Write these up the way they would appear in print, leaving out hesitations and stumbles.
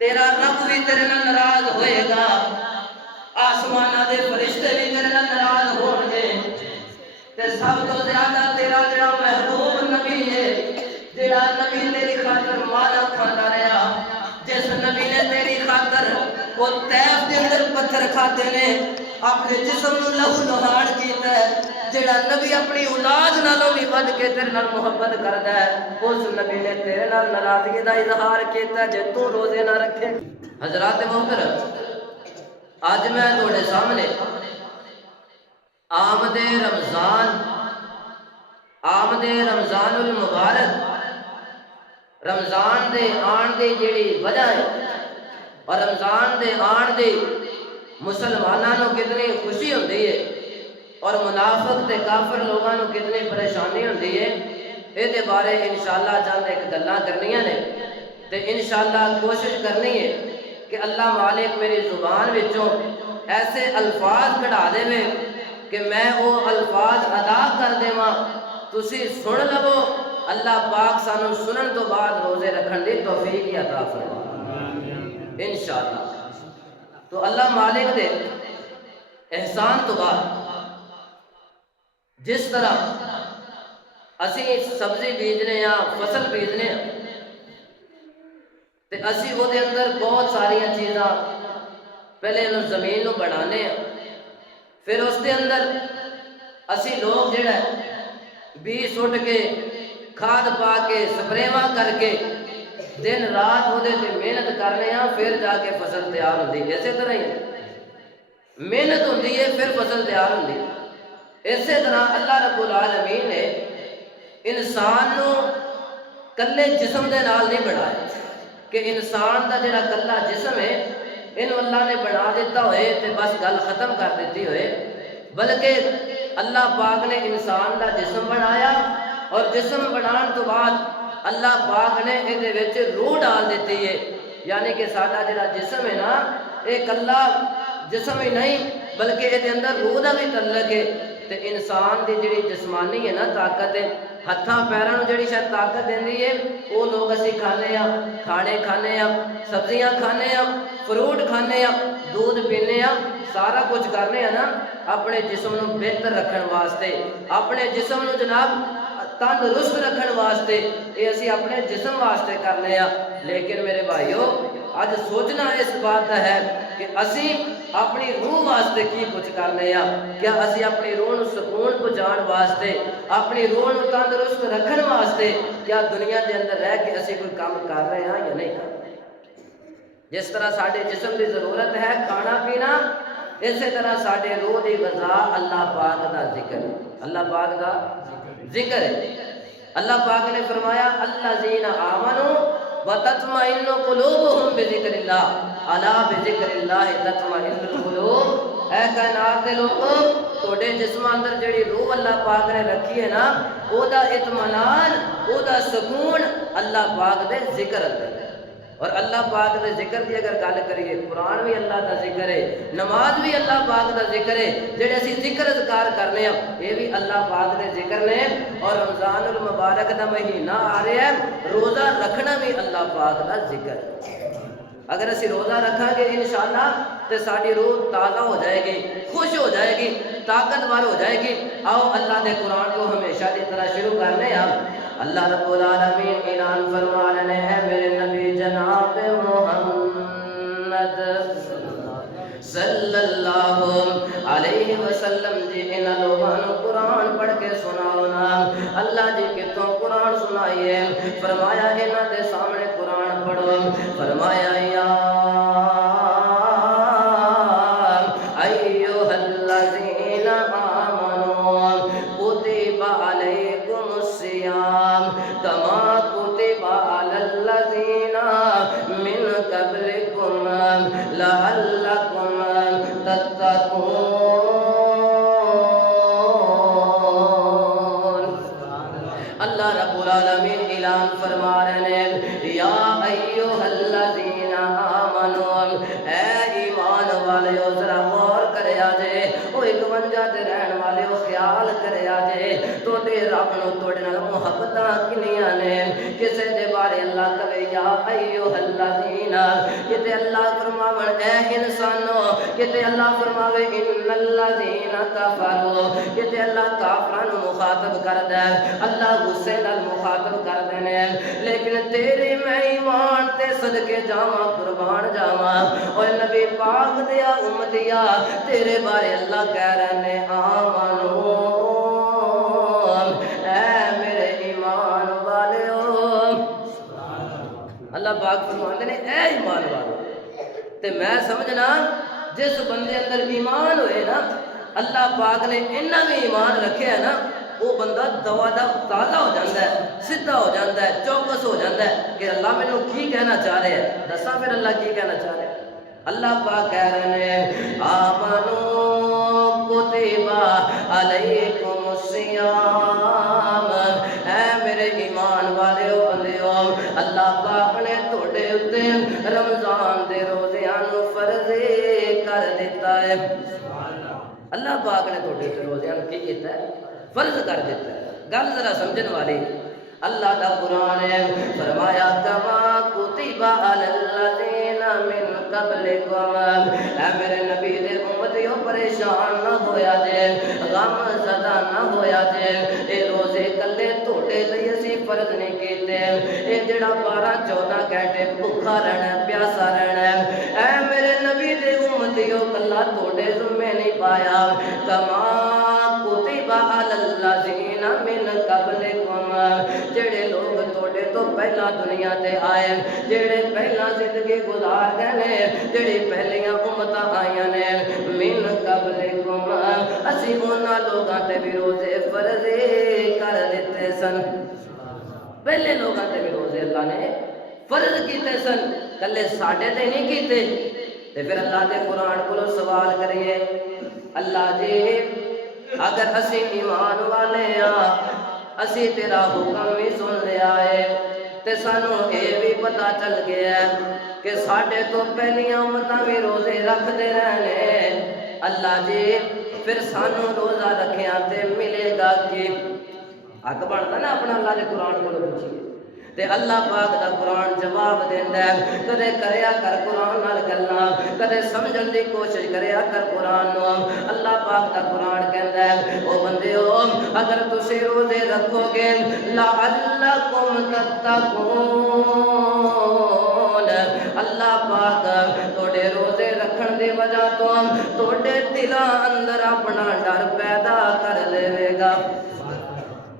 تیرا رب بھی تیرے نال ناراض ہوئے گا، آسمانہ دے فرشتے بھی تیرے نال ناراض ہون گے، تے سب تو زیادہ تیرا جڑا محبوب نبی ہے، جڑا نبی تیری خاطر مارا کھانا رہا، جس نبی نے تیری خاطر وہ طیف دے اندر پتھر کھاتے نے، اپنے جسم نو لہو لہاڑ کیتا ہے، جڑا نبی اپنی اولاد نالوں بھی ود کے تیرے نال محبت کردا ہے، اس نبی نے تیرے نال ناراضگی دا اظہار کیتا ہے جے تو روزے نہ رکھے۔ حضرات محترم، آج میں تھوڑے سامنے آمد رمضان المبارک، رمضان دے آن دے جڑی وجہ ہے اور رمضان دے آن دے مسلمانوں کتنی خوشی ہوتی ہے اور منافق تے کافر لوگوں کتنی پریشانی ہوتی ہے، یہ دے بارے انشاءاللہ چند ایک گلاں کرنیاں نے تے انشاءاللہ کوشش کرنی ہے کہ اللہ مالک میری زبان وچوں ایسے الفاظ کڑھا دے میں کہ میں وہ الفاظ ادا کر دیواں، تسی سن لو، اللہ پاک سانو سنن تو بعد روزے رکھن دی توفیق عطا فرمائے انشاءاللہ۔ تو اللہ مالک دے احسان تو بعد جس طرح اسی سبزی بیجنے یا فصل بیجنے تے اسی وہ دے اندر بہت ساریاں چیزاں پہلے انہوں زمین نو بڑھانے ہیں، پھر اس دے اندر اسی لوگ جڑا ہے بی سٹ کے کھاد پا کے سپریواں کر کے دن رات وہ دے تے محنت کرنے ہیں، پھر جا کے فصل تیار ہوتی ہے۔ اسی طرح ہی محنت ہوتی ہے پھر فصل تیار ہوتی ہے۔ اسی طرح اللہ رب العالمین نے انسان نو کلے جسم دے نال نہیں بنایا کہ انسان دا جڑا کلا جسم ہے انہوں اللہ نے بنا دیتا ہوئے تے بس گل ختم کر دیتی ہوئے، بلکہ اللہ پاک نے انسان دا جسم بنایا اور جسم بنان تو بعد اللہ پاک نے یہ وچ روح ڈال دیتی ہے، یعنی کہ ساڈا جڑا جسم ہے نا ایک اللہ جسم ہی نہیں بلکہ یہ اندر روح دا بھی تعلق ہے، تے انسان دی جڑی جسمانی ہے نا طاقت ہے، ہتھاں پیراں نوں جڑی شاید طاقت دیندی ہے وہ لوگ اسی کھانے ہاں، کھانے کھانے ہاں، سبزیاں کھانے ہاں، فروٹ کھانے ہاں، دودھ پینے ہاں، سارا کچھ کرنے ہاں نا اپنے جسم نو بہتر رکھن واسطے، اپنے جسم نو جناب تندرست رکھن واسطے، یہ اسی اپنے جسم واسطے کرنے ہاں۔ لیکن میرے بھائیو آج سوچنا اس بات ہے کہ اسی اپنی روح واسطے کی کچھ کرنے ہاں، کیا اسی اپنی روح نو سکون پہنچان واسطے، اپنی روح نو تندرست رکھن واسطے کیا دنیا دے اندر رہ کے اسی کوئی کام کر رہے ہیں یا نہیں کر رہے؟ جس طرح ساڈے جسم کی ضرورت ہے کھانا پینا، اسی طرح ساڈے روح کی غذا اللہ پاک دا ذکر ہے، اللہ پاک دا ذکر ہے۔ اللہ پاک نے فرمایا الذین آمنوا وتطمئن قلوبهم بذکر اللہ الا بذکر اللہ تطمئن القلوب۔ اے کائنات دے لوگوں، توڑے جسم اندر جڑی روح اللہ پاک نے رکھی ہے نا او دا اطمینان، او دا سکون اللہ پاک دے ذکر اندر ہے۔ اور اللہ پاک دے ذکر دی اگر گل کریے، قرآن بھی اللہ دا ذکر ہے، نماز بھی اللہ پاک دا ذکر ہے، جڑے اسی ذکر اذکار کرنے ہیں یہ بھی اللہ پاک دے ذکر نے۔ اور رمضان المبارک دا مہینہ آ رہا ہے، روزہ رکھنا بھی اللہ پاک دا ذکر ہے۔ اگر اسی روزہ رکھا گے انشاءاللہ تو ساری روح تازہ ہو جائے گی، خوش ہو جائے گی، طاقتور ہو جائے گی۔ آؤ اللہ دے قرآن کو ہمیشہ کی طرح شروع کرنے ہیں۔ اللہ رب العالمین اعلان فرما رہے ہیں میرے نبی جناب محمد صلی اللہ علیہ وسلم جی ان لوگوں قرآن پڑھ کے سناؤ نا۔ اللہ جی کتوں قرآن سنائیے، فرمایا انہاں دے سامنے قرآن پڑھو، فرمایا یا ایھا الذین آمنوا کتب علیکم الصیام کما کتب علی الذین من قبلکم لعلکم تتقون۔ اللہ رب العالمین اعلان فرما رہے ہیں یا ایھا الذین آمنوا، اے ایمان والےو ذرا غور کریا جے، او 51 دے رہن والےو خیال کریا جے، تو تے رب نو توڑے نال محبتاں کنیاں نے۔ کسے دے بارے اللہ کہے یا ایھا الذین، کتے اللہ فرماون اے انسانو، کتے اللہ فرماوے ان الذین کفروا، کتے اللہ کافران مخاطب کردا ہے، اللہ غصے نال مخاطب کردے نے، لیکن تیرے میں ایمان تے صدقے جاواں قربان جاواں، اور نبی پاک دیا امتیا تیرے بارے اللہ کہہ رہے نے آمنو، اے میرے ایمان والیو، اللہ پاک فرماندے نے اے ایمان والو، تے میں سمجھنا جس بندے اندر ایمان ہوئے نا، اللہ پاک نے اتنا بھی ایمان رکھے ہے نا، وہ بندہ دوا دا تازہ ہو جاتا ہے، سیدھا ہو جاتا ہے، چوکس ہو جاتا ہے کہ اللہ مینوں کی کہنا چاہ رہے ہیں، دسا پھر اللہ کی کہنا چاہ رہے ہیں۔ اللہ پاک کہہ رہے ہیں آمنو کتب علیکم الصیام، اے میرے ایمان والے بندیو، اللہ پاک نے تھوڑے اتے رمضان دے روزیاں نو فرض کر دیتا ہے۔ اللہ پاک نے تھوڑے روزیاں نو کی کیتا ہے؟ فرض کر دیتا ہے۔ گل ذرا سمجھن والی، اللہ دا قرآن ہے فرمایا کما کتب علی الذین من قبلکم، اے میرے نبی دے امتیو پریشان نہ ہویا جے، غم زدہ نہ ہویا جے، اے روزے کلے توڑے لئی اسی فرض نہیں کیتے، اے جڑا 12-14 گھنٹے بھوکا رہنا پیاسا رہنا، اے میرے نبی دے امتیو کلا توڑے ذمے نہیں پایا، کما کتب علی الذین من قبلکم، جڑے لوگ توڑے تو پہلا دنیا تے آئے، جڑے پہلا زندگی گزار گئے نے، جڑی پہلیاں امتاں آئیاں نے، من قبلکم، اسی انہاں لوگاں تے بھی روزے فرض کر دیتے سن، پہلے لوگاں تے بھی روزے اللہ نے فرض کیتے سن، کلے ساڈے تے نہیں کیتے۔ تے پھر اللہ دے قرآن کو سوال کریے اللہ جی اگر اسی ایمان والے ہاں، اسی تیرا حکم بھی سن لیا ہے، تے سانو یہ بھی پتا چل گیا ہے کہ ساڈے تو پہلیاں امتاں بھی روزے رکھ دے رہنے، اللہ جی پھر سانو روزہ رکھیاں تے ملے گا کہ حق بنتا نا اپنا اللہ دے قرآن کو پوچھیے، تے اللہ پاک دا قرآن جواب دیندا ہے، کدے کریا کر قرآن نال گلاں، کدے سمجھن دی کوشش کریا کر قرآن نو، اللہ پاک دا قرآن کہندا ہے او بندیو اگر تسی روزے رکھو گے لعلکم تتقون، اللہ پاک توڑے روزے رکھن دی وجہ تو توڑے دلاں اندر اپنا ڈر پیدا کر لے گا۔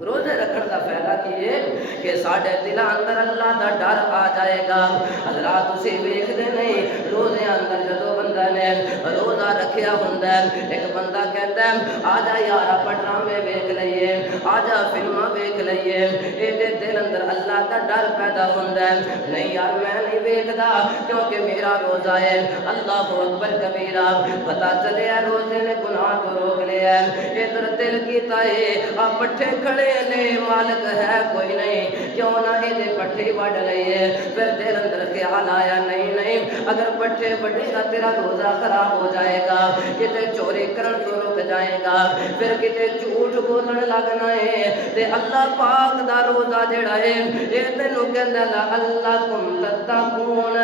روزے رکھن کا فائدہ کی ہے کہ ساڈے دلاں اندر اللہ دا ڈر آ جائے گا۔ حضرات تسی ویکھدے نہیں روزے اندر جدوں بندہ نے روزہ رکھیا ہوندا ہے، ایک بندہ کہندا ہے آ جا یار اپا ڈرامے ویکھ لئیے، آ جا فلماں ویکھ لئیے، ایدے دل اندر اللہ دا ڈر پیدا ہوندا ہے، نہیں یار میں نہیں ویکھدا کیونکہ میرا روزہ ہے، اللہ اکبر کبیرہ، پتہ چلیا روزے نے گناہ تو روک لیا ہے، ادھر دل کیتا ہے آ پٹھے کھڑے نے مالک ہے کوئی نہیں، کیوں نہ یہ پٹھے وڈ لئیے، پھر دل اندر خیال آیا نہیں نہیں اگر پٹھے وڈے گا تیرا روزہ خراب ہو جائے گا، کتے چوری کرن تو رک جائے گا، پھر کتے جھوٹ بولن لگنا ہے، تے اللہ پاک دا روزہ جڑا ہے اے تینوں کہندا لعلکم تتقون،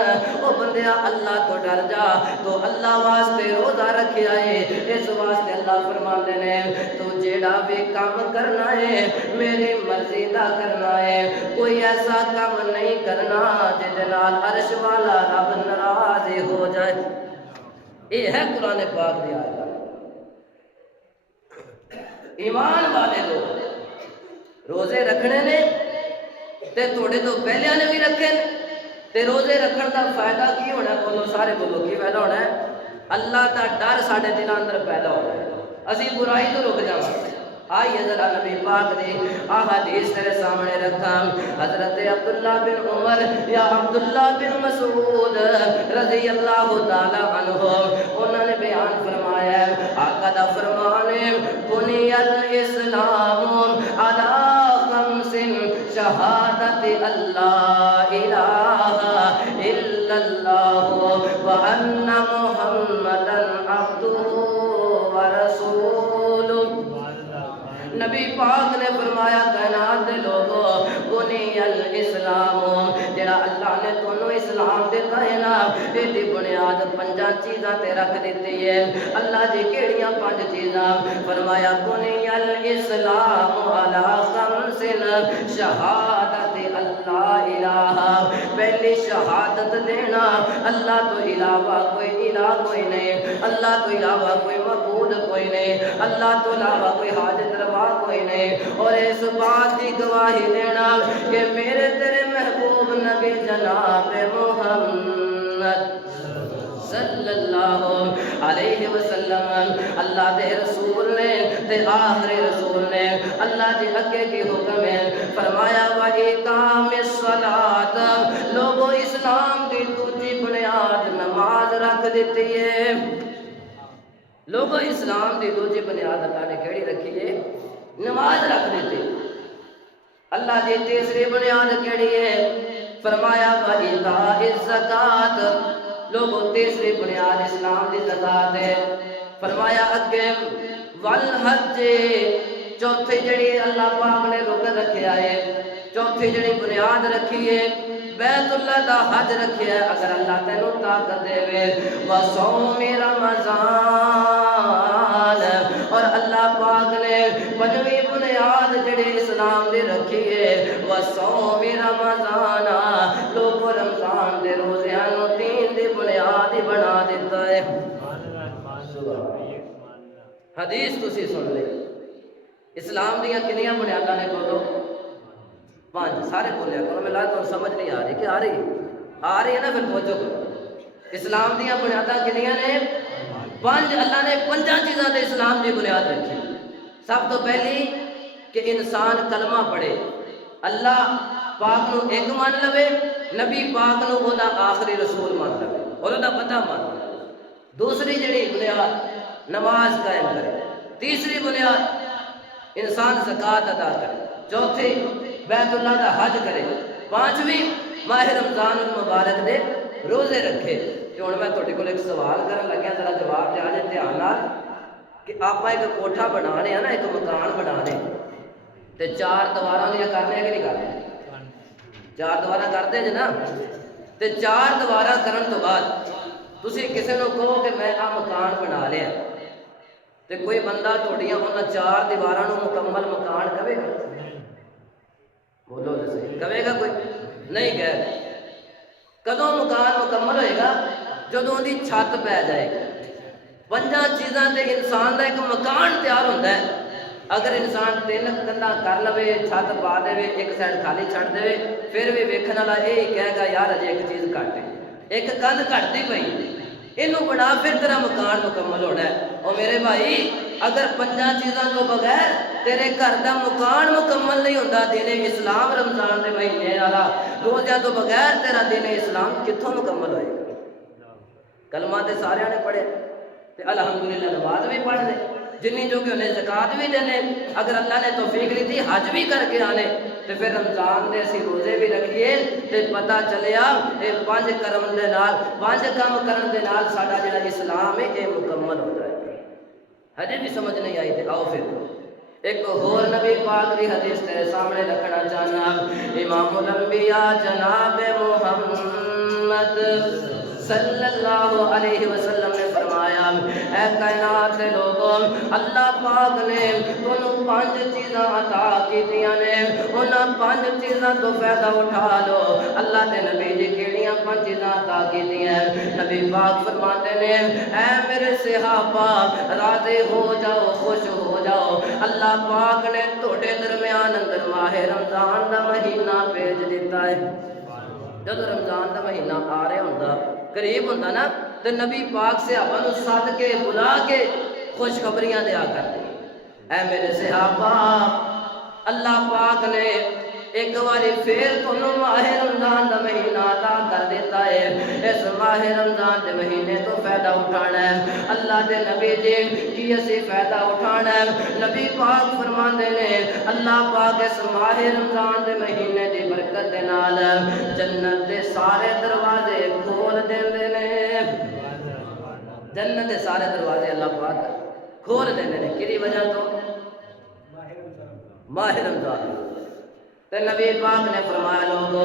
او بندیا اللہ تو ڈر جا، تو اللہ واسطے روزہ رکھیا ہے، اس واسطے اللہ فرماندے نے تو جیڑا بھی کام کرنا ہے میری مرضی دا کرنا ہے، کوئی ایسا کام نہیں کرنا جس نال عرش والا رب ناراض ہو جائے۔ یہ ہے قرآن پاک دی آیت۔ ایمان والے لوگ روزے رکھنے نے تے تھوڑے تو پہلے نے بھی رکھے تے روزے رکھن دا فائدہ کی ہونا؟ بولو سارے بولو کی فائدہ ہونا ہے؟ اللہ دا ڈر ساڈے دلاں اندر پیدا ہونا ہے، اسی برائی تو رک جاواں۔ آئیے ذرا نبی پاک دی احادیث تیرے سامنے رکھا، حضرت عبداللہ بن عمر یا عبداللہ بن مسعود رضی اللہ تعالی عنہ انہوں نے بیان فرمایا ہے، آقا دا فرمان ہے بنی الاسلام علی خمس شہادت اللہ الہ الا اللہ وان محمدا عبدہ ورسولہ۔ نبی پاک نے فرمایا کائنات دے لوگو بنی الاسلام، جڑا اللہ نے تانوں اسلام دیتا ہے نا، یہ بنیاد 5 چیزاں تے رکھ دیتی ہے۔ اللہ جی کیڑیاں 5 چیزاں؟ فرمایا بنی الاسلام علی 5 شہادت اللہ الہ، پہلی شہادت دینا اللہ تو علاوہ کوئی الہ کوئی نہیں، اللہ تو علاوہ کوئی معبود کوئی نہیں، اللہ تو علاوہ کوئی حاجت روا کوئی نہیں، اور اس بات کی گواہی دینا کہ میرے تیرے محبوب نبی جناب محمد صلی اللہ علیہ وسلم اللہ دے رسول نے تے آخری رسول نے اللہ جی اگے کی حکم ہے فرمایا وَإِقَامِ الصَّلَاةِ، لوگوں اسلام دی دوسری بنیاد نماز رکھ دیتی ہے۔ لوگوں اسلام دی دوسری بنیاد اللہ نے کیڑی رکھی ہے؟ نماز رکھ دیتی۔ اللہ جی تیسری بنیاد کیڑی ہے؟ فرمایا وَإِيتَاءِ الزَّكَاةِ، لوگوں تیسری بنیاد اسلام دی زکات ہے۔ فرمایا اگے والحج، چوتھی جڑی اللہ پاک نے رکن رکھیا ہے، چوتھی جڑی بنیاد رکھی ہے بیت اللہ دا حج رکھیا ہے، اگر اللہ تینوں طاقت دے وے وصوم رمضان، اور اللہ پاک نے 5ویں بنیاد جڑی اسلام دی رکھی ہے وصوم رمضان، لوگوں رمضان دے روزیاں نوں دین دی بنیاد ہی بنا دیتا ہے۔ حدیث تسی سن لے، اسلام دیاں کنیاں بنیاداں نے بولو؟ 5، سارے بولیا کرو، میں لگتا ہوں سمجھ نہیں آ رہی کہ آ رہی ہے نا، پھر توجہ کرو۔ اسلام دیاں بنیاداں کنیاں نے؟ 5۔ اللہ نے 5 چیزاں تے اسلام دی بنیاد رکھی۔ سب تو پہلی کہ انسان کلمہ پڑھے، اللہ پاک نو ایک مان لوے، نبی پاک نو وہ دا آخری رسول مان لوے اور وہ دا بندہ مان لوے۔ دوسری جڑی بنیاد نماز قائم کرے، تیسری بنیاد انسان زکات ادا کرے، چوتھی بیت اللہ دا حج کرے، 5ویں ماہ رمضان المبارک دے روزے رکھے۔ کہ ہن میں تہاڈے کول ایک سوال کرن لگیا، ذرا جواب دیا جے دھیان نال کہ آپ ایک کوٹھا بنانے ہیں نا، ایک مکان بنانے تے 4 دیواراں دیا کرنے کہ نہیں کرنے؟ 4 دیواراں کرتے جے نا، تے 4 دیواراں کرن تو بعد تسی کسے نو کہو کہ میں آ مکان بنا لیا، تے کوئی بندہ تھوڑیاں انہاں 4 دیواراں نو مکمل مکان کہے گا؟ بولو تے صحیح، کہے گا کوئی؟ نہیں کہے۔ کدوں مکان مکمل ہوئے گا؟ جدوں دی چھت پہ جائے گا۔ 5 چیزاں تے انسان دا ایک مکان تیار ہوتا ہے۔ اگر انسان 3 کندا کر لوے، چھت پا دے، ایک سائڈ خالی چھڑ دے، پھر بھی ویکھن والا یہی کہے گا یار اجے ایک چیز گھٹ ہے، ایک کندھ گھٹتی پئی، اینوں بنا پھر تیرا مکان مکمل ہونا ہے۔ اور میرے بھائی اگر 5 چیزاں تو بغیر تیرے گھر دا مکان مکمل نہیں ہوتا، دین اسلام رمضان دے مہینے والا روزیاں تو بغیر تیرا دین اسلام کتھوں مکمل ہوئے گا؟ کلمہ تے سارے نے پڑھے تے الحمدللہ نماز بھی پڑھ لے، جنی جو کہ انہیں زکات بھی دینے، اگر اللہ نے توفیق لی تھی حج بھی کر کے آنے، تو پھر رمضان دے اسی روزے بھی رکھیے تے پتہ چلیا یہ 5 کرم دے نال 5 کام کرن دے نال ساڈا جڑا اسلام ہے یہ مکمل ہو جائے گا۔ ہجے بھی سمجھ نہیں آئی تے آؤ پھر ایک اور نبی پاک دی حدیث تیرے سامنے رکھنا چاہنا، امام الانبیاء جناب محمد صلی اللہ علیہ وسلم نے فرمایا اے کائنات کے لوگوں، اللہ پاک نے تنوں 5 چیزاں عطا کیتیاں نے، انہاں 5 چیزاں تو فائدہ اٹھا لو۔ اللہ دے نبی جی کیڑیاں 5 چیزاں عطا کیتیاں؟ نبی پاک فرماتے نے اے میرے صحابہ راضی ہو جاؤ، خوش ہو جاؤ، اللہ پاک نے تھوڑے درمیان اندر ماہ رمضان دا مہینہ بھیج دیتا ہے۔ جب رمضان دا مہینہ آ رہا ہوندا، قریب ہوندا نا، تو نبی پاک صحابہ نو سد کے بلا کے خوشخبریاں دیا کرتے، اے میرے صحابہ اللہ پاک نے ایک باری پھر تمہیں ماہ رمضان دا مہینہ عطا کر دیتا ہے، اس ماہ رمضان دے مہینے تو فائدہ اٹھانا ہے۔ اللہ دے نبی جی کی اسی فائدہ اٹھانا ہے؟ نبی پاک فرماندے نے اللہ پاک اس ماہ رمضان دے مہینے دی برکت دے نال جنت دے سارے دروازے کھول دیندے نے، جنت دے سارے دروازے اللہ پاک کھول دیندے نے۔ کیڑی وجہ تو؟ ماہ رمضان۔ تے نبی پاک نے فرمایا لوگو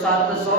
700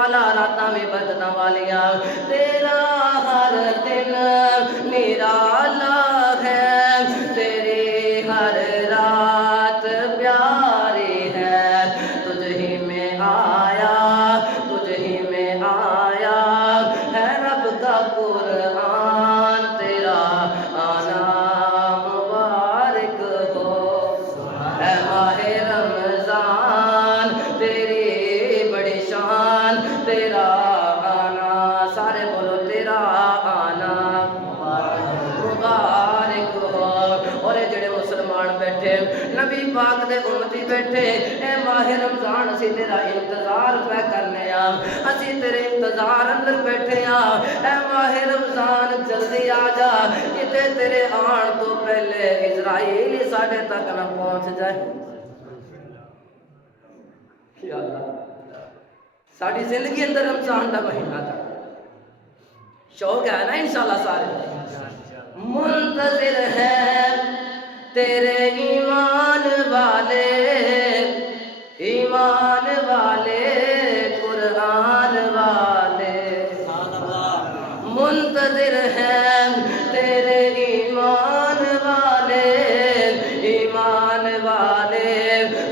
والا راتاں بھی برکتاں والیاں تیرا ہر دن نرالا ہے تیری ہر رات پیاری ہے تجھ ہی میں آیا تجھ ہی میں آیا ہے رب کا قرآن تیرا آنا مبارک ہو اے ماہ رمضان تیری بڑی شان تیرا آنا سارے بولو تیرا آنا مبارک ہو اور اے جڑے مسلمان بیٹھے نبی پاک دے امتی بیٹھے اے ماہ رمضان اسی تیرا انتظار پہ کرنے اسی تیرے انتظار اندر بیٹھے اے ماہ رمضان جلدی آ جا کتے تیرے آن تو پہلے اسرائیل ساڑھے تک نہ پہنچ جائے یا اللہ ساڑھی زندگی اندر رمضان دا مہینہ تھا شوق ہے نا انشاءاللہ سارے منتظر ہے تیرے ایمان والے قرآن والے منتظر ہیں تیرے ایمان والے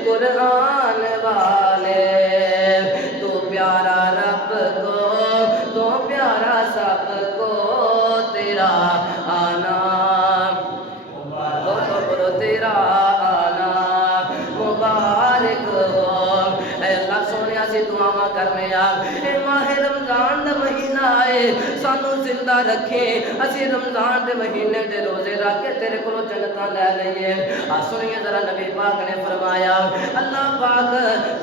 قرآن والے تو پیارا رب کو تو پیارا سب کو تیرا آنا تیرا آنا مبارک ہو اے اللہ سونیا سی دعاواں کرنے اے ماہ رمضان دا مہینہ آئے سانو زندہ رکھے اسی رمضان دے مہینے دے روزے رکھ کے تیرے کو جنتاں لے لئیے سنیے ذرا نبی پاک نے فرمایا اللہ پاک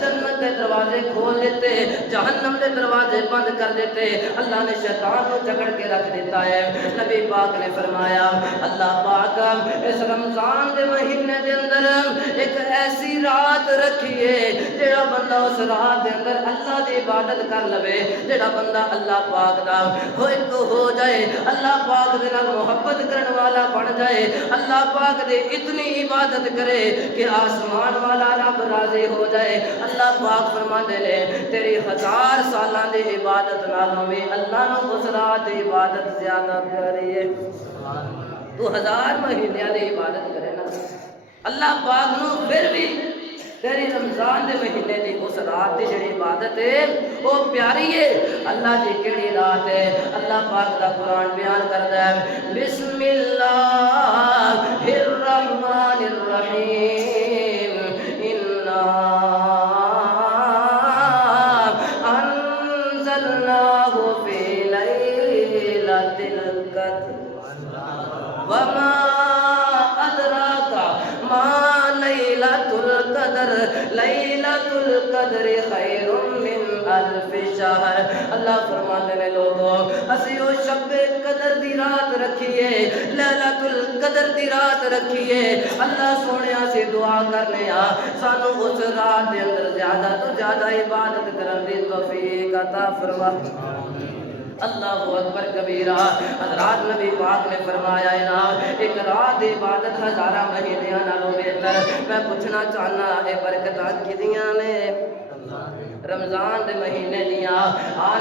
جنت دے دروازے کھول دیتے جہنم دے دروازے بند کر دیتے اللہ نے شیطان کو جکڑ کے رکھ دیتا ہے نبی پاک نے فرمایا اللہ پاک اس رمضان دے مہینے دے اندر ایک ایسی رات رکھیے جڑا بندہ اس رات دے اندر اللہ دی عبادت کر لوے جڑا بندہ اللہ پاک دا ہو جائے اللہ پاک دے نال محبت کرن والا بن جائے اللہ پاک دے اتنی عبادت کرے کہ آسمان والا رب راضی ہو جائے اللہ پاک فرماندے نے تیری 1000 سالاں دی عبادت نالوں بھی اللہ نو اس رات دی عبادت زیادہ پیاری ہے تو 1000 مہینے دی عبادت کرے نا اللہ پاک نو پھر بھی تیری رمضان دے مہینے دی اس رات دی جڑی عبادت ہے وہ پیاری ہے اللہ دی کیڑی رات ہے اللہ پاک دا قرآن بیان کردا ہے بسم اللہ الرحمن الرحیم انا انزلناہ فی لیلۃ القدر وما ادراک ما لیلۃ القدر لیلۃ القدر خیر من الف شہر اللہ فرماتے ہیں لوگوں اسی وہ شب قدر دی رات رکھیے لیلۃ القدر دی رات رکھیے اللہ سونیا سے دعا کرنے سانو اس رات دے اندر زیادہ تو زیادہ عبادت کرن دی توفیق عطا فرما اللہ اکبر کبیرہ حضرات نبی پاک نے فرمایا ہے نا ایک رات عبادت 1000 مہینیاں نالوں بہتر میں پوچھنا چاہنا اے برکتاں کدیاں نے رمضان دے مہینے دیاں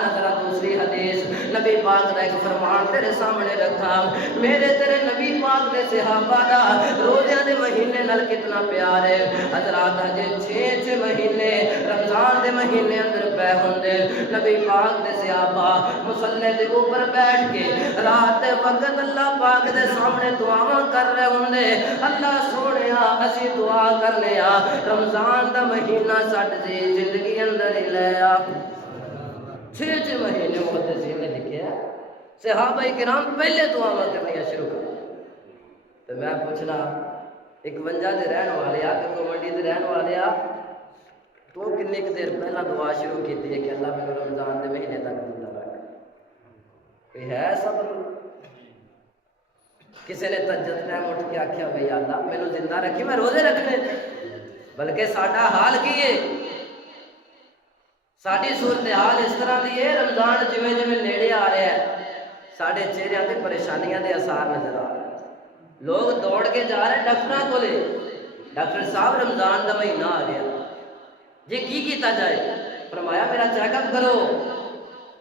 نظرہ دوسری حدیث نبی پاک نے ایک فرمان تیرے سامنے رکھا میرے تیرے نبی پاک دے صحابہ دا روزیاں دے مہینے نال کتنا پیار ہے حضرات ہجے 6 مہینے رمضان دے مہینے اندر پہ ہوندے نبی پاک دے صحابہ مصلی دے اوپر بیٹھ کے رات وقت اللہ پاک دے سامنے دعاواں کر رہے ہوندے اللہ سونیا اسی دعا کرنے رمضان دا مہینہ ساڈی زندگی اندر ہی لے آ 6 مہینے محدثین نے لکھیا صحابہ کرام پہلے دعاواں کرنی شروع کر تو میں پوچھنا 51 دے رہن والے کہ منڈی دے رہن والے تو کتنی دیر پہلا دعا شروع کی ہے کہ اللہ میں رمضان دے مہینے تک زندہ رکھ کوئی ہے صبر کسی نے تجد ٹائم اٹھ کے آکھیا بھئی اللہ میں زندہ رکھی میں روزے رکھنے بلکہ ساڈا حال کی ہے ساڈی صورتحال اس طرح دی ہے رمضان جویں جویں نیڑے آ رہا ہے ساڈے چہرے تے پریشانیاں دے اثار نظر آ رہے ہیں لوگ دوڑ کے جا رہے ہیں ڈاکٹراں کولے ڈاکٹر صاحب رمضان دا مہینہ آ گیا جی کی کیتا جائے فرمایا میرا چیک اپ کرو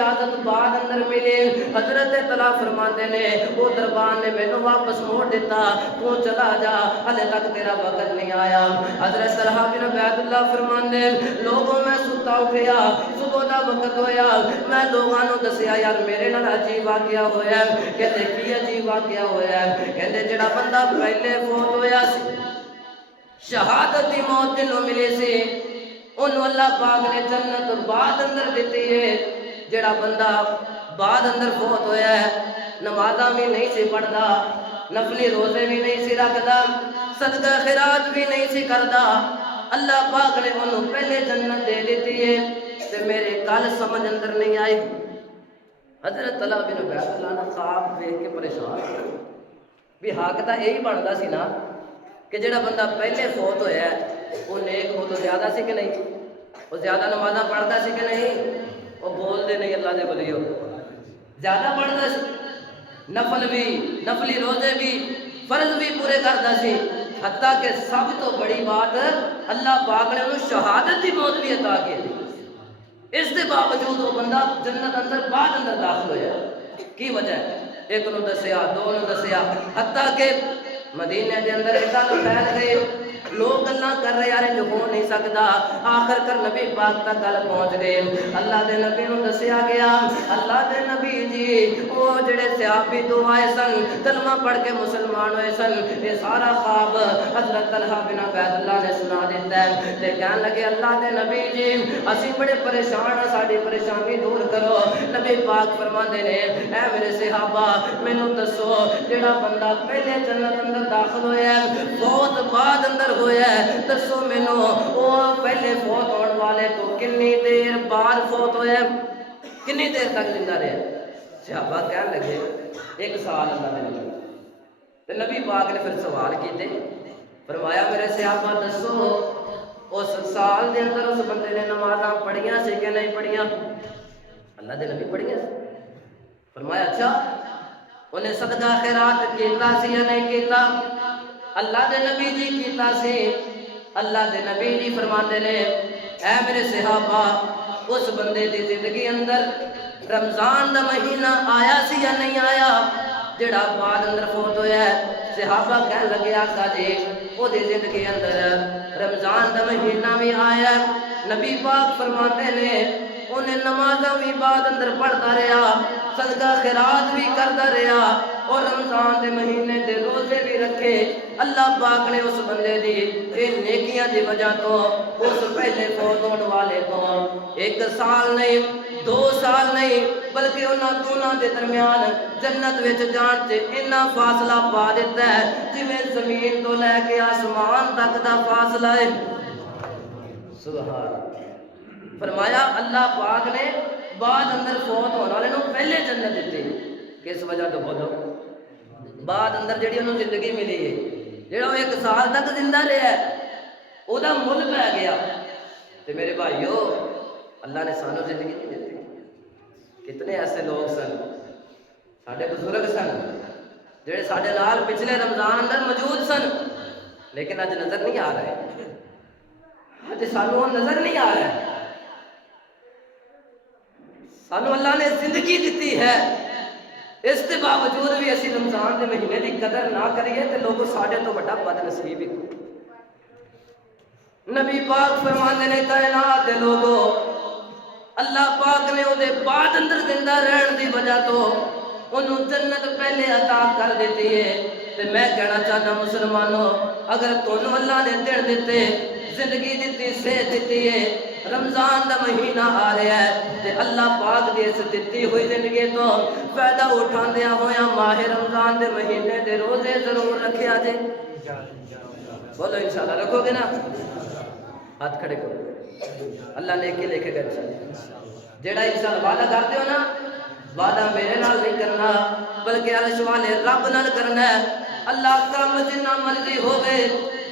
اجازت بعد اندر ملی. حضرت طلحہ فرماندے نے وہ دربان نے مینوں واپس موڑ دیتا, تو چلا جا, ہلے تک تیرا وقت نہیں آیا. حضرت طلحہ بن عبید اللہ فرماندے لوگوں میں ستا اٹھیا, صبح دا وقت ہویا, میں لوگاں نوں دسیا یار میرے نال عجیب واقعہ ہویا ہے. کہتے کی عجیب واقعہ ہویا ہے؟ کہتے جڑا بندہ پہلے فوت ہویا سی, شہادت دی موت جنوں ملی سی, انہوں اللہ پاک نے جنت بعد اندر دیتی ہے. جڑا بندہ بعد اندر فوت ہویا ہے, نمازاں بھی نہیں سی پڑھدا, نفلی روزے بھی نہیں سی رکھدا, صدقہ خیرات بھی نہیں سی کردا, اللہ پاک نے انہوں پہلے جنت دے دیتی ہے. تے میرے گل سمجھ اندر نہیں آئی. حضرت طلحہ بن عبید اللہ نے خواب دیکھ کے پریشان ہو بھی حق تو یہی بنتا سی نا کہ جڑا بندہ پہلے فوت ہویا ہے وہ نیک وہ تو زیادہ سی کہ نہیں, وہ زیادہ نمازاں پڑھتا سی کہ نہیں, وہ بولتے نہیں اللہ دے ولیو زیادہ پڑھتا سی, نفل بھی, نفلی روزے بھی, فرض بھی پورے کرتا سی, حتیٰ کہ سب تو بڑی بات اللہ پاک نے انہوں شہادت کی موت بھی عطا کی تھی. اس کے باوجود وہ بندہ جنت اندر بعد اندر داخل ہویا. کی وجہ ہے؟ ایک نو دسیا, دو نو دسیا, حتیٰ کہ مدینے کے اندر ایک گل پھیل گئی, لوگ گلاں کر رہے یار جو ہو نہیں سکتا. آخر کر نبی پاک تک گل پہنچ گئے. اللہ دے نبی نو دسیا گیا اللہ دے نبی جی وہ جڑے صحابی دو آئے سن کلمہ پڑھ کے مسلمان ہوئے سن, یہ سارا خواب حضرت طلحہ بن عبید اللہ نے سنا دیتا ہے. تے کہنے لگے اللہ دے نبی جی اسی بڑے پریشان ہیں, ساری پریشانی دور کرو. نبی پاک فرماندے نے اے میرے صحابہ مینوں دسو جڑا بندہ پہلے جنت اندر داخل ہویا ہے بہت بعد اندر ہویا ہے, دسو مینوں وہ پہلے فوت ہونے والے تو کنی دیر بعد فوت ہویا ہے, کنی دیر تک زندہ رہے؟ صحابہ کہنے لگے 1 سال. اللہ نے نبی تے نبی پاک نے پھر سوال کیتے, فرمایا میرے صحابہ دسو اس سال دے اندر اس بندے نے نمازاں پڑھیاں سی کہ نہیں پڑھیاں؟ اللہ دے نبی پڑھیاں سی. فرمایا اچھا انہیں صدقہ خیرات کیتا سی یا نہیں کیتا؟ اللہ دے نبی جی کیتا سی. اللہ دے نبی جی فرماندے نے اے میرے صحابہ اس بندے دی زندگی اندر رمضان دا مہینہ آیا سی یا نہیں آیا جڑا بعد اندر فوت ہویا ہے؟ صحابہ کہنے لگے آقا جی وہ دی زندگی اندر رمضان دا مہینہ بھی آیا. نبی پاک فرماتے نے انہیں نمازاں بھی بعد اندر پڑھتا رہا, صدقہ خیرات بھی کرتا رہا, اور رمضان دے مہینے دے روزے بھی رکھے. اللہ پاک نے اس بندے دی ان نیکیاں دی وجہ تو اس پہلے فوت ہونے والے تو 1 سال نہیں 2 سال نہیں بلکہ انہاں دونوں دے درمیان جنت وچ جان تے اتنا فاصلہ پا دیتا ہے جویں زمین تو لے کے آسمان تک دا فاصلہ ہے. سبحان. فرمایا اللہ پاک نے بعد اندر فوت ہونے والے نوں پہلے جنت دیتی. کس وجہ تو بولو؟ بعد اندر جڑی انہوں زندگی ملی ہے, جڑا وہ 1 سال تک زندہ رہا ہے وہ دا مل پہ گیا. تو میرے بھائیو اللہ نے سانو زندگی نہیں دیتی. کتنے ایسے لوگ سن ساڈے بزرگ سن جڑے ساڈے نال پچھلے رمضان اندر موجود سن لیکن اج نظر نہیں آ رہے, اج سانو نظر نہیں آ رہا ہے. سانو اللہ نے زندگی دیتی ہے, اس کے باوجود بھی اسی رمضان کے مہینے کی قدر نہ کریے تو لوگوں ساڈے تو بڑا بد نصیب ہی. نبی پاک فرماندے نے کائنات دے لوگوں اللہ پاک نے وہ بعد اندر زندہ رہن دی وجہ تو انہوں جنت پہلے عطا کر دیتی ہے. تو میں کہنا چاہتا مسلمانوں اگر تمہیں اللہ نے دن دیتے زندگی دیتی صحت دیتی ہے, رمضان دا مہینہ آ رہا ہے تے اللہ پاک دی اس دیتی ہوئی زندگی تو فائدہ اٹھاندیا ہویا ماہ رمضان دے مہینے دے روزے ضرور رکھیا جے. بولو انشاءاللہ رکھو گے نا؟ ہاتھ کھڑے کرو, اللہ نیکی لکھے گا انشاءاللہ. جیڑا انسان وعدہ کرتے ہو نا, وعدہ میرے نال نہیں کرنا بلکہ عرش والے رب نال کرنا ہے. اللہ کام جنہ مرضی ہوگے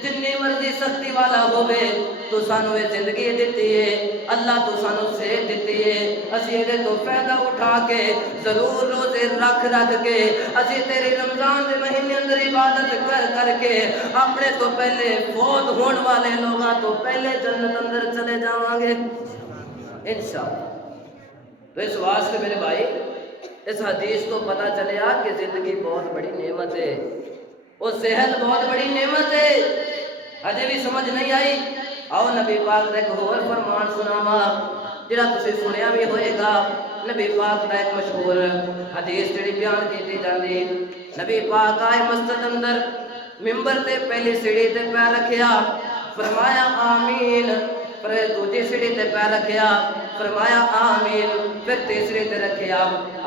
جنی مرضی سختی والا ہوگے تو سانو یہ زندگی دیتی ہے, اللہ تو سانو صحت دیتی ہے, اسی یہ تو فائدہ اٹھا کے ضرور روزے رکھ کے اسی تیرے رمضان دے مہینے اندر عبادت کر کے اپنے تو پہلے فوت ہون والے لوگاں تو پہلے جنت اندر چلے جاواں گے انشاءاللہ. تو اس واسطے میرے بھائی اس حدیث کو پتہ چلیا کہ زندگی بہت بڑی نعمت ہے، وہ صحت بہت بڑی نعمت ہے۔ اجے بھی سمجھ نہیں آئی؟ آؤ نبی پاک دا ایک اور فرمان سناواں جڑا تسی سنیا بھی ہوئے گا۔ نبی پاک دا ایک مشہور حدیث جڑی بیان کیتی جاندی، نبی پاک آئے مسجد اندر، ممبر تے پہلی سیڑھی تے پیر رکھیا، فرمایا آمین، پھر دوسری سیڑھی تے پیر رکھیا، فرمایا آمین، پھر تیسری تے رکھیا،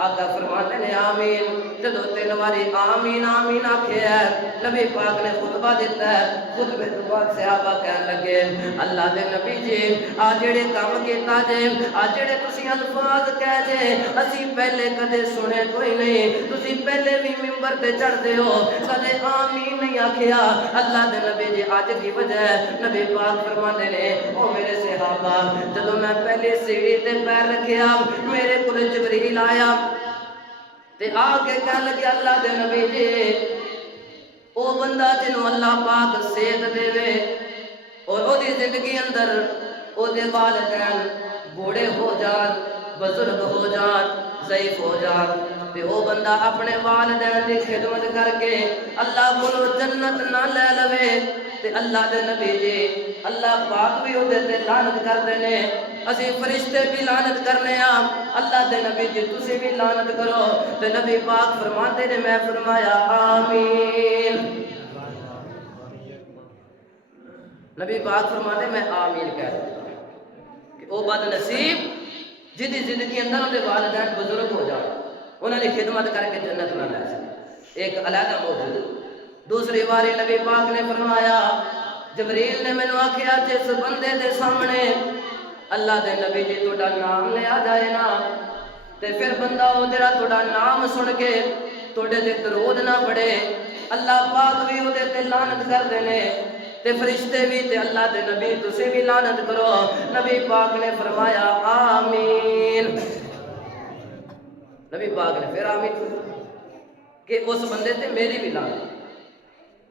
آقا فرماتے نے آمین۔ جدو 3 باری آمین آمین آکھیا ہے، نبی پاک نے خطبہ دیتا ہے، خطبے تو بعد صحابہ کہنے لگے اللہ دے نبی جی آ جڑے کام کیتا جے، آ جڑے تسی الفاظ کہہ جے اسی پہلے کدے سنے کوئی نہیں، تسی پہلے بھی ممبر تے چڑھ دے ہو کدے آمین نہیں آکھیا، اللہ دے نبی جی آج کی وجہ ہے؟ نبی پاک فرماتے نے او میرے صحابہ جدو میں پہلی سیڑھی تے پیر رکھیا میرے کول جبریل آیا تے آ کے کہنے لگے اللہ دے نبی جی او بندہ جنوں اللہ پاک صحت دے وے اور او دی زندگی اندر او دے والدین بوڑھے ہو جان، بزرگ ہو جان، ضعیف ہو جان، تے او بندہ اپنے والدین دی خدمت کر کے اللہ کو جنت نہ لے لوے تے اللہ دے نبی جی اللہ پاک بھی او دے تے لعنت کردے نے، اسی فرشتے بھی لعنت کرنے ہاں، اللہ دے نبی جی تسی بھی لعنت کرو تے نبی پاک فرماتے نے میں فرمایا آمین۔ نبی پاک فرماتے میں آمین کہہ دیتا کہ او بد نصیب جدی زندگی اندر ان کے والدین بزرگ ہو جائے انہوں نے خدمت کر کے جنت نہ لے سکے، ایک علیحدہ موجود۔ دوسری باری نبی پاک نے فرمایا جبریل نے مینوں آکھیا جس بندے دے سامنے اللہ دے نبی جی تہاڈا نام لیا جائے نا تے پھر بندہ او جڑا تہاڈا نام سن کے تہاڈے تے درود نہ پڑھے اللہ پاک بھی او دے تے لعنت کردے نے تے فرشتے بھی تے اللہ دے نبی تسی بھی لعنت کرو۔ نبی پاک نے فرمایا آمین۔ نبی پاک نے پھر آمین کہ اس بندے تے میری بھی لعنت،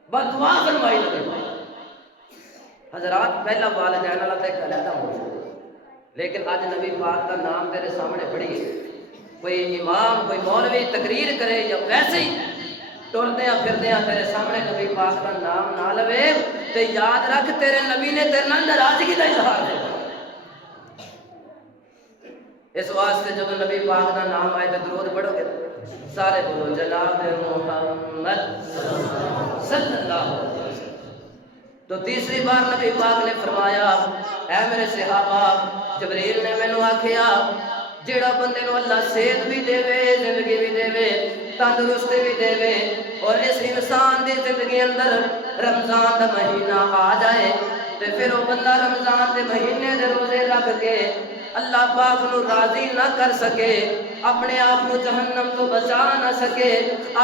بد دعا فرمائی نبی پاک۔ حضرات پہلا والدین والا تے ایک علیحدہ موضوع، لیکن آج نبی پاک کا نام تیرے سامنے پڑھی کوئی امام کوئی مولوی تقریر کرے یا ویسے ہی ٹردے پھردے تیرے سامنے نبی پاک کا نام نہ لوے تے یاد رکھ تیرے نبی نے تیرے نال ناراضگی کا اظہار دے۔ اس واسطے جب نبی پاک کا نام آئے تو درود پڑھو گے سارے بولو جناب محمد صلی اللہ علیہ وسلم۔ تو تیسری بار نبی پاک نے فرمایا اے میرے صحابہ جبریل نے مینوں آکھیا جیڑا بندے نو اللہ صحت بھی دے وے زندگی بھی دے وے تندرستی بھی دے وے اور اس انسان دی زندگی اندر رمضان دا مہینہ آ جائے تے پھر وہ بندہ رمضان دے مہینے دے روزے رکھ کے اللہ پاک نو راضی نہ کر سکے، اپنے آپ کو جہنم تو بچا نہ سکے،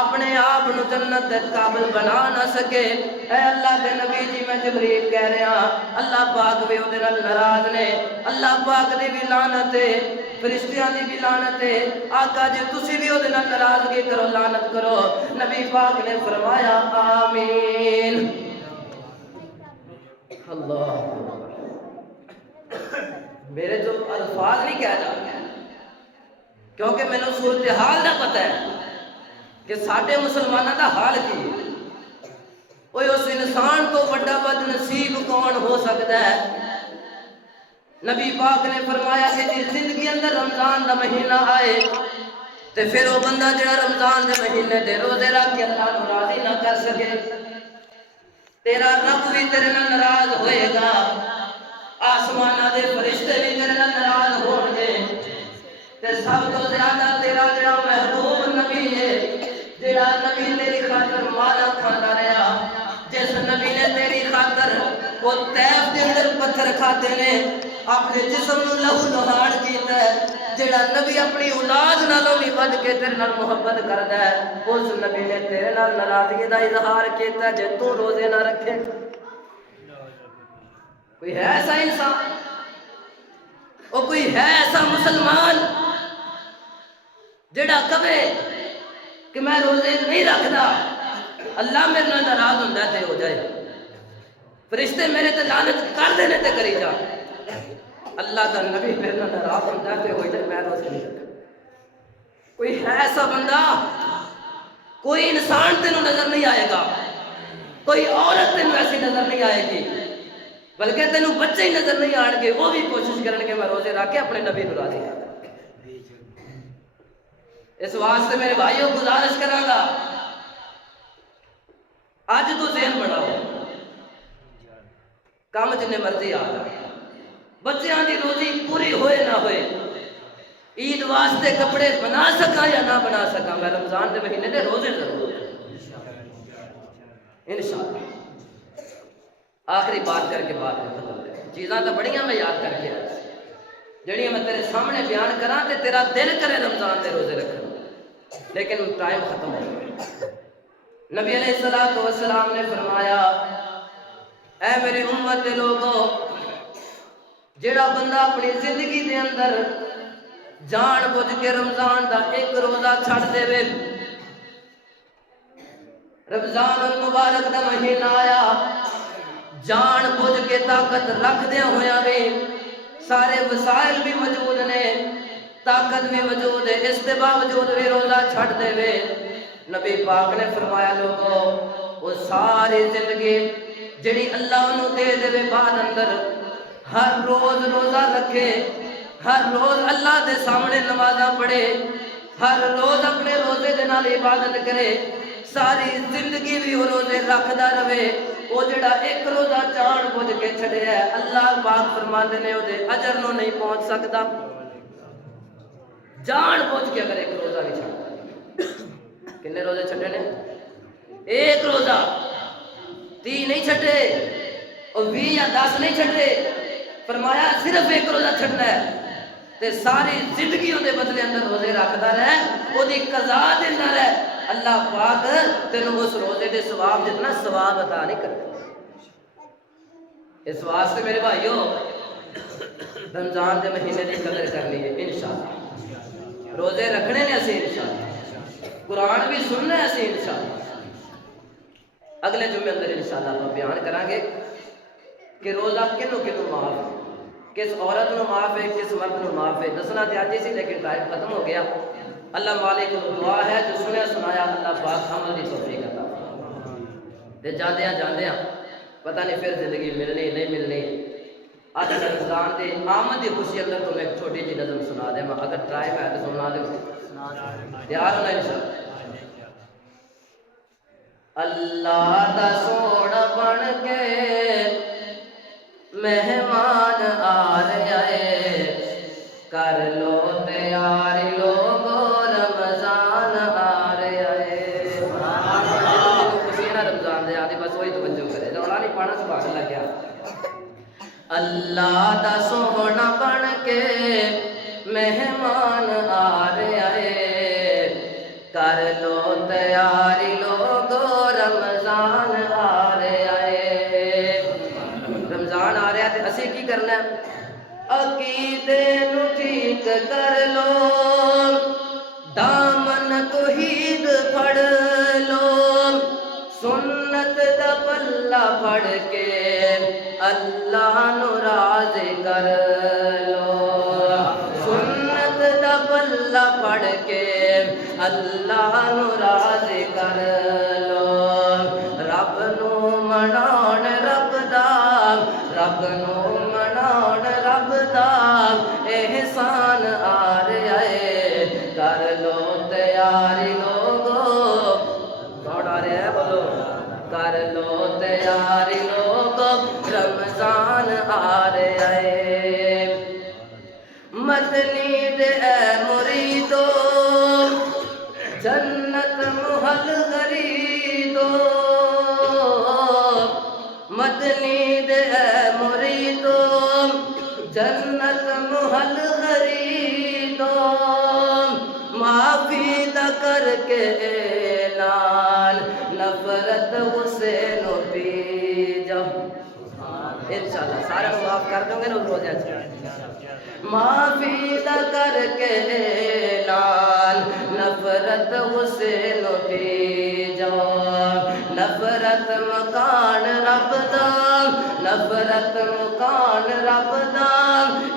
اپنے آپ کو جنت دے قابل بنا نہ سکے، اے اللہ دے نبی جی میں جبریل کہہ رہا اللہ پاک بھی وہ نال ناراض نے، اللہ پاک دی بھی لعنت ہے، فرشتیاں دی بھی لعنت ہے، آقا جی تسی بھی وہ نال ناراضگی کرو لعنت کرو۔ نبی پاک نے فرمایا آمین۔ اللہ میرے جو الفاظ نہیں کہہ جاتے کیونکہ میں نے صورتحال دا پتہ ہے کہ ساڈے مسلمانوں دا حال کی ہے۔ اس انسان تو بڑا بد نصیب کون ہو سکتا ہے؟ نبی پاک نے فرمایا کہ جس زندگی اندر رمضان دا مہینہ آئے تے پھر وہ بندہ جڑا رمضان دے مہینے دے روزے رکھ کے اللہ کو راضی نہ کر سکے، تیرا رب بھی تیرے نال ناراض ہوئے گا، آسمانہ دے فرشتے بھی تیرے نال ناراض ہون گے تے سب تو زیادہ تیرا جڑا محبوب نبی ہے جڑا نبی تیری خاطر مالا کھانا رہا، جس نبی نے تیری خاطر وہ طیف دے اندر پتھر کھاتے نے اپنے جسم نو لہو لہاڑ کیتا ہے، جڑا نبی اپنی اولاد نالوں بھی بد کے تیرے نال محبت کردا ہے، اس نبی نے تیرے نال ناراضگی دا اظہار کیتا جے تو روزے نہ رکھے۔ کوئی ہے ایسا انسان؟ اور کوئی ہے ایسا مسلمان جڑا کہے کہ میں روزے نہیں رکھدا اللہ میرے نال ناراض ہوندا تے ہو جائے، فرشتے میرے تے لعنت کر دینے تے کری جا، اللہ دا نبی میرے نال ناراض ہوندا تے ہو جائے میں روزے نہیں رکھدا۔ کوئی ہے ایسا بندہ؟ کوئی انسان تینوں نظر نہیں آئے گا، کوئی عورت تینوں ایسی نظر نہیں آئے گی، بلکہ تینوں بچے ہی نظر نہیں آن گے، وہ بھی کوشش کرن گے میں روزے رکھ کے اپنے نبی نو راضی کر۔ اس واسطے میرے بھائیوں گزارش کراں گا، اج تو ذہن بناؤ، کام جن مرضی آ جائے، بچیاں دی روزی پوری ہوئے نہ ہوئے، عید واسطے کپڑے بنا سکا یا نہ بنا سکا، میں رمضان دے مہینے دے روزے ضرور انشاءاللہ۔ آخری بات کر کے بات ختم کر، چیزاں تو بڑیاں میں یاد کر کے آیا جڑیاں میں تیرے سامنے بیان کراں تے تیرا دل کرے رمضان دے روزے رکھنا، لیکن ٹائم ختم ہو گیا۔ نبی علیہ السلام نے فرمایا، اے میری امت دے لوگو، جڑا بندہ اپنی زندگی دے اندر جان بوجھ کے رمضان دا ایک روزہ چھڑ دے وے، رمضان المبارک دا مہینہ آیا، جان بوجھ کے طاقت رکھ دیا ہویا وے، سارے وسائل بھی موجود نے، طاقت بھی موجود ہے، اس کے باوجود بھی روزہ چھڑ دے وے، نبی پاک نے فرمایا لوگو، وہ ساری زندگی جڑی اللہ انہوں دے دے وے بعد اندر، ہر روز روزہ رکھے، ہر روز اللہ دے سامنے نمازاں پڑھے، ہر روز اپنے روزے دے نال عبادت کرے، ساری زندگی بھی وہ روزے رکھدا رہے، وہ جڑا ایک روزہ جان بوجھ کے چھڑے ہے، اللہ پاک فرماندے نے وہ اجر نو نہیں پہنچ سکتا۔ جان بوجھ کے اگر ایک روزہ بھی چھڑا، کنے روزے چھڑے نے؟ ایک روزہ، 30 نہیں چھڑے، اور 20 یا 10 نہیں چھڑے، فرمایا صرف ایک روزہ چھڑنا ہے، تے ساری زندگی دے بدلے اندر روزے رکھدا رہے، وہ دی قضا دیندا رہے، اللہ پاک تینوں اس روزے دے ثواب جتنا ثواب عطا نہیں کرتا۔ اس واسطے میرے بھائیو، رمضان دے مہینے دی قدر کرنی ہے انشاءاللہ، روزے رکھنے نے اسی انشاءاللہ، قرآن بھی سننا ہے اسی انشاءاللہ۔ اگلے جمعے اندر انشاءاللہ ہم بیان کریں گے کہ روزہ کنوں کنوں معاف ہے، کس عورت نو معاف ہے، کس مرد نو معاف ہے، دسنا تے اج ہی سی لیکن ٹائم ختم ہو گیا۔ اللہ مالک کو دعا ہے جو سنیا سنایا اللہ پاک عمل دی توفیق عطا فرمائے، تے جاندیاں پتہ نہیں پھر زندگی ملنی نہیں ملنی، آج رمضان دے آمد دی خوشی اندر تو میں ایک چھوٹی جی نظم سنا دے، اگر ٹائم ہے تو سنا دے، تیار ہونا انشاءاللہ۔ اللہ دا سونا بن کے مہمان آ رہے، کر لو تیاری لوگو رمضان آ رہے، خوشی ہے نا رمضان دے آدھی، بس وہی توجہ کرے، رولا نہیں پانا سبحان اللہ کیا۔ اللہ دا سونا بن کے مہمان آ رہے، کر لو تیاری لوگو رمضان آ رہے، رمضان آ رہا ہے، اسی کی کرنا ہے؟ عقیدے نو ٹھیک کر لو، دامن توحید پھڑ لو، سنت دا پلہ پھڑ کے اللہ نو راضی کر لو، سنت دا پلہ پھڑ کے اللہ نو راضی کر لو، رب نو مناؤن رب دا، رب نو مناؤن رب دا احسان آ رہا ہے، کر لو تیاری لوگو، کون آ رہا ہے بولو، کر لو تیاری لوگو رمضان آ رہا ہے، مدنی دے اے مریدو جنت محل غریدو، مدنی دے اے مریدو جنت محل غریدو، معافی دا کر کے اعلان نفرت حسین و پی جاؤ، انشاءاللہ سارے معاف کر دوں گے نا روزہ معافی دا کر کے اعلان نفرت حسین و پی جاؤ، نفرت مکان رب دا، نفرت مکان رب دا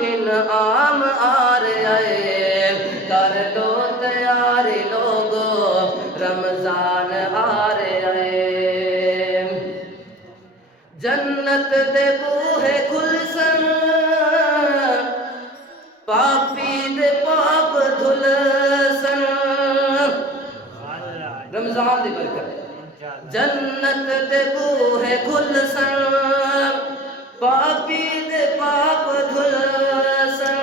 انعام آ رہا ہے، کر لو تیار رمضان آ رہا ہے جنت دے بوہے کھل سن پاپی دے پاپ دھل سن رمضان دی برکت جنت دے بوہے کھل سن پاپی دے پاپ دھل سن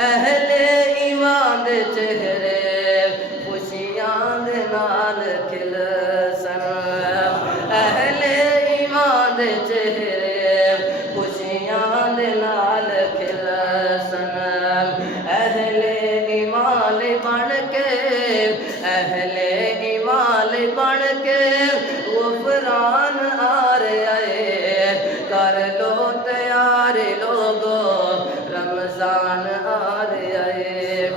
اہل ایمان دے چہرے خوشیاں دے نال کھل سن اہل ایمان دے چہرے خوشیاں دے نال کھل سن اہل ایمان بن کے اہل ایمان بن کے غفران آ رہا ہے کر لو تیار لوگو رمضان آ رہا ہے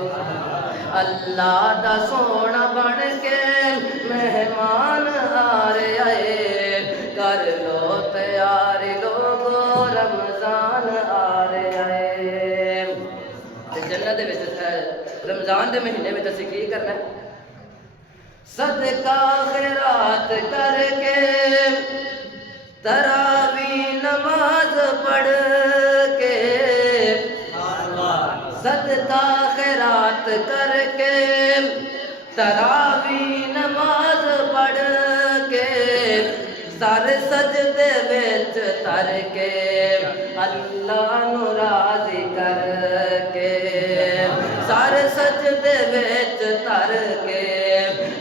اللہ دا سونا بن کے مہمان آ رہا ہے کر لو تیار لوگو رمضان آ رہا ہے جنت دے وچ رمضان دے مہینے میں اسی کی کرنا ہے صدقہ خیرات کر کے تراوی نماز پڑھ کے صدقہ خیرات کر کے تراوی نماز پڑھ کے سر سجدے وچ تر کے اللہ نو راضی کر کے سر سجدے وچ تر کے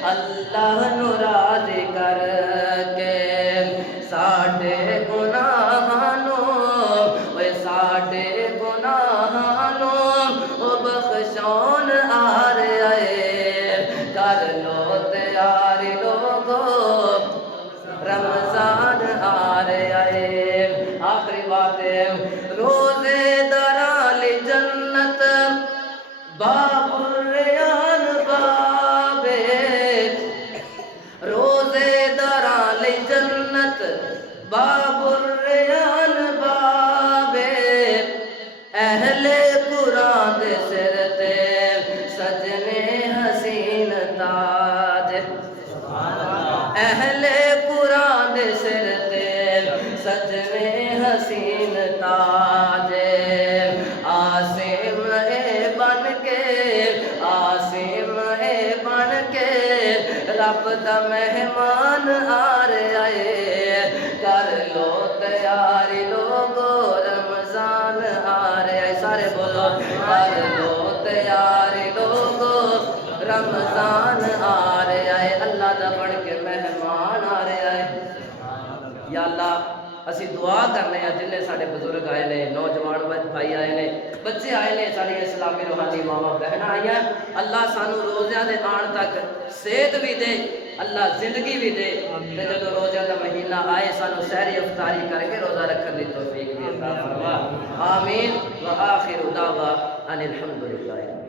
اللہ نو راضی کر کے ساڈے گناہاں نو اوے ساڈے گناہاں نو او بخشون آ رہا ہے کر لو تیار لوگو رمضان آ رہا ہے آخری بات ہے روزے داران جنت باب الریان بابے روزے داران جنت باب الریان بابے اہل قرآن دے سر تے سجنے حسین تاج اہل قرآن دے سر تے سجنے حسین تاج عاصم اے بن کے عاصم اے بن کے رب دا مہمان آ رہا ہے کر لو تیاری لوگو رمضان آ رہا ہے سارے بولو کر لو تیاری لوگو رمضان آ رہا ہے اللہ دا بن کے مہمان آ رہا ہے یا اللہ اسی دعا کرنے ہیں جن سارے بزرگ آئے نے نوجوان بھائی آئے نے بچے آئے نے ساری اسلامی روحانی ماواں بہن آئی ہیں اللہ سانو روزیاں دے آن تک صحت بھی دے اللہ زندگی بھی دے تے جدوں روزیاں دا مہینہ آئے سانو سحری افطاری کر کے روزہ رکھن دی توفیق بھی عطا فرما آمین وآخر دعوانا ان الحمدللہ